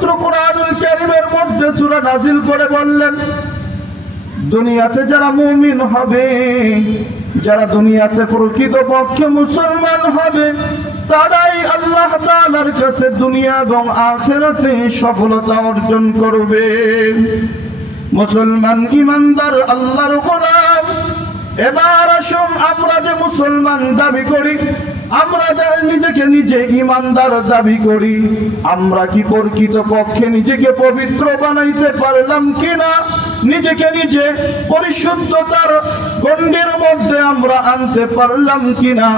পবিত্র কোরআনুল কারীমের মধ্যে সূরা নাযিল করে বললেন, দুনিয়াতে যারা মুমিন হবে, যারা দুনিয়াতে প্রকৃতপক্ষে মুসলমান হবে, তারাই আল্লাহ তাআলার কাছে দুনিয়া এবং আখিরাতে সফলতা অর্জন করবে। মুসলমান ইমানদার আল্লাহর গোলাম। এবার আসুন, আমরা যে মুসলমান দাবি করি, আমরা যে নিজেকে নিজে ইমানদার দাবি করি, আমরা কি প্রকৃতপক্ষে নিজেকে পবিত্র বানাইতে পারলাম কিনা? নিজেকে নিজে পরিশুদ্ধতার গণ্ডির মধ্যে আমরা আনতে পারলাম কিনা?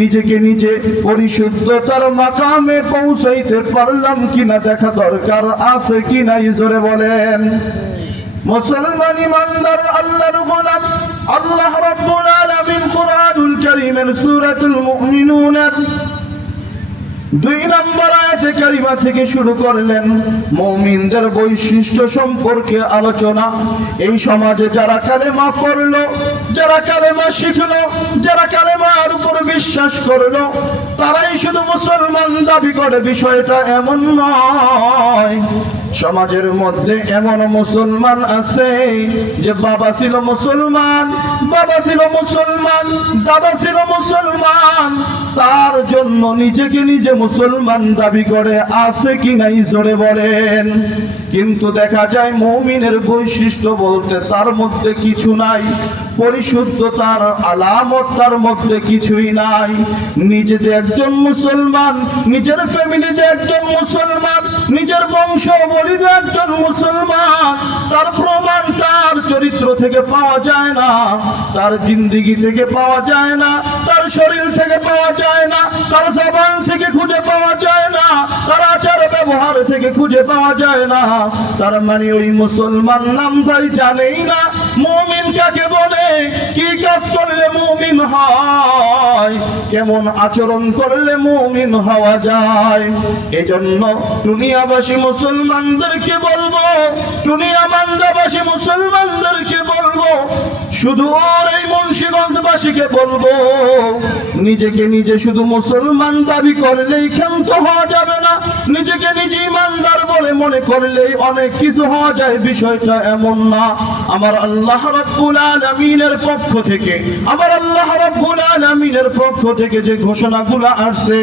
নিজেকে নিজে পরিশুদ্ধতার মাকামে পৌঁছাইতে পারলাম কিনা দেখা দরকার আছে কিনা? জোরে বলেন। মুসলমান ইমানদার আল্লাহর গোলাম। আল্লাহ রাব্বুল আলামিন কোরআনুল কারীমের সূরাতুল মুমিনুনের 2 নম্বর আয়াতে কারিমা থেকে শুরু করলেন মুমিনদের বৈশিষ্ট্য সম্পর্কে আলোচনা। এই সমাজে যারা কালেমা পড়লো, যারা কালেমা শিখলো, যারা কালেমার উপর বিশ্বাস করলো, তারাই শুধু মুসলমান দাবি করে, বিষয়টা এমন নয়। সমাজের মধ্যে এমন মুসলমান আছে যে বাবা ছিল মুসলমান, বাবা ছিল মুসলমান, দাদা ছিল মুসলমান, তার জন্য নিজেকে নিজে মুসলমান দাবি করে, আছে কি নাই জোরে বলেন। কিন্তু দেখা যায় মুমিনের বৈশিষ্ট্য বলতে তার মধ্যে কিছু নাই, পরিশুদ্ধতার আলামত তার মধ্যে কিছুই নাই। নিজে যে একজন মুসলমান, নিজের ফ্যামিলি যে একজন মুসলমান, নিজের বংশ বলি যে একজন মুসলমান, তার প্রমাণ তার চরিত্র থেকে পাওয়া যায় না, তার জিন্দেগি থেকে পাওয়া যায় না, তার শরীর থেকে পাওয়া যায় না, তার জবান থেকে খুঁজে পাওয়া যায় না, তার আচার ব্যবহার থেকে খুঁজে পাওয়া যায় না। তার মানে ওই মুসলমান নামধারী জানেই না মুমিন কাকে বলে, কি কাজ করলে মুমিন হয়, কেমন আচরণ করলে মুমিন হওয়া যায়। এজন্য দুনিয়াবাসী মুসলমানদেরকে বলবো, দুনিয়া মান্দাবাসী মুসলমানদেরকে বলবো, শুধু ওর এই মুন্সিগঞ্জবাসীকে বলবো, নিজেকে নিজে শুধু মুসলমান দাবি করলেই ক্ষান্ত হওয়া যাবে না। নিজেকে নিজে ইমানদার বলে মনে করলেই অনেক কিছু হওয়া যায়, বিষয়টা এমন না। আমার আল্লাহ রাব্বুল আলামিনের পক্ষ থেকে, আমার আল্লাহ রাব্বুল আলামিনের পক্ষ থেকে যে ঘোষণাগুলো আসছে,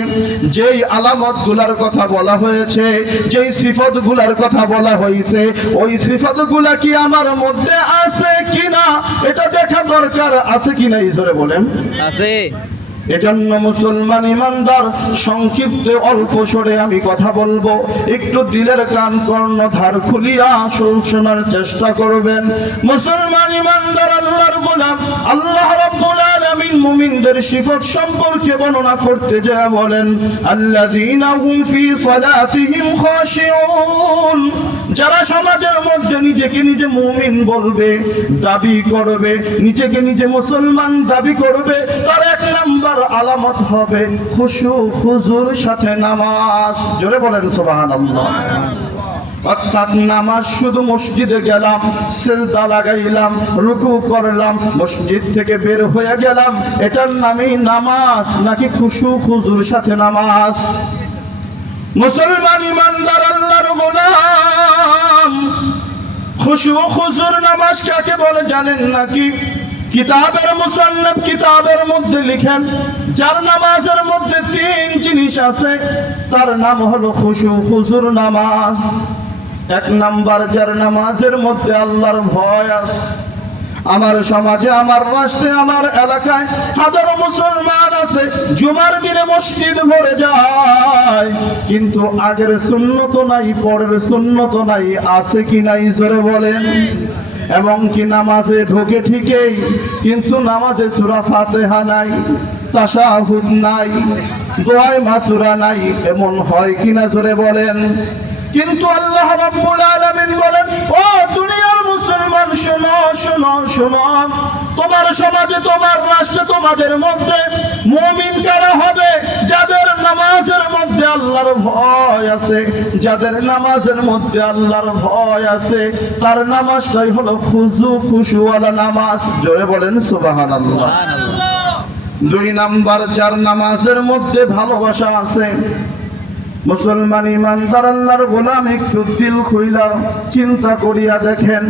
যেই আলামতগুলোর কথা বলা হয়েছে, যেই সিফাতগুলোর কথা বলা হয়েছে, ওই সিফাতগুলো কি আমার মধ্যে আছে কিনা এটা দেখা দরকার আছে কিনা? জোরে বলেন। আছে। এজন্য মুসলমান ইমানদার সংক্ষিপ্তে অল্প সরে আমি কথা বলবো, একটু দিলের কান কর্ণধার খুলিয়া শোনার চেষ্টা করবেন। মুসলমান ইমানদার আল্লাহর গোলাম, আল্লাহ রাব্বুল আলামিন মুমিনদের সিফাত সম্পর্কে বর্ণনা করতে যায় বলেন, আল্লাযীনা হুম ফি সালাতিহিম খাশিউন। যারা সমাজের মধ্যে নিজেকে নিজে মুমিন বলবে, দাবি করবে, নিজেকে নিজে মুসলমান দাবি করবে, তার এক নাম্বার আলামত হবে খুশু হুজুর সাথে নামাজ। জোরে বলেন সুবহানাল্লাহ। অর্থাৎ নামাজ শুধু মসজিদে গেলাম, সিজদা লাগাইলাম, রুকু করলাম, মসজিদ থেকে বের হয়ে গেলাম, এটার নামই নামাজ নাকি খুশু হুজুর সাথে নামাজ? মুসলমান ইমানদার আল্লাহর গোলাম, খুশু হুজুর নামাজ কাকে বলে জানেন নাকি? কিতাবের মুসান্নিফ কিতাবের মধ্যে লিখেন, যার নামাজের মধ্যে 3 জিনিস আছে তার নাম হলো খুশু হুজুর নামাজ। 1 নাম্বার, যার নামাজের মধ্যে আল্লাহর ভয় আছে। আমার সমাজে, আমার রাষ্ট্রে, আমার এলাকায় হাজারো মুসলমান আছে, জুমার দিনে মসজিদ ভরে যায়, কিন্তু আগের সুন্নত নাই, পরের সুন্নত নাই, আছে কি নাই জোরে বলেন। এবং কি নামাজে ঢোকে ঠিকই, কিন্তু নামাজে সূরা ফাতিহা নাই, তাশাহুদ নাই, দোয়ায়ে মাসুরা নাই, এমন হয় কিনা জোরে বলেন। কিন্তু আল্লাহ রাব্বুল আলামিন বলেন, ও দুনিয়ার মুসলমান শোনো শোনো শোনো, তোমার সমাজে, তোমার রাষ্ট্রে, তোমাদের মধ্যে মুমিন কারা হবে? যাদের নামাজের মধ্যে আল্লাহর ভয় আছে, যাদের নামাজের মধ্যে আল্লাহর ভয় আছে, তার নামাজটাই হলো খুশুওয়ালা নামাজ। জোরে বলেন সুবহানাল্লাহ। 2 নাম্বার, যার নামাজের মধ্যে ভালোবাসা আছে, মুসলমান ইমানদার আল্লাহর গোলাম একটু দিল খুইলা চিন্তা করিয়া দেখেন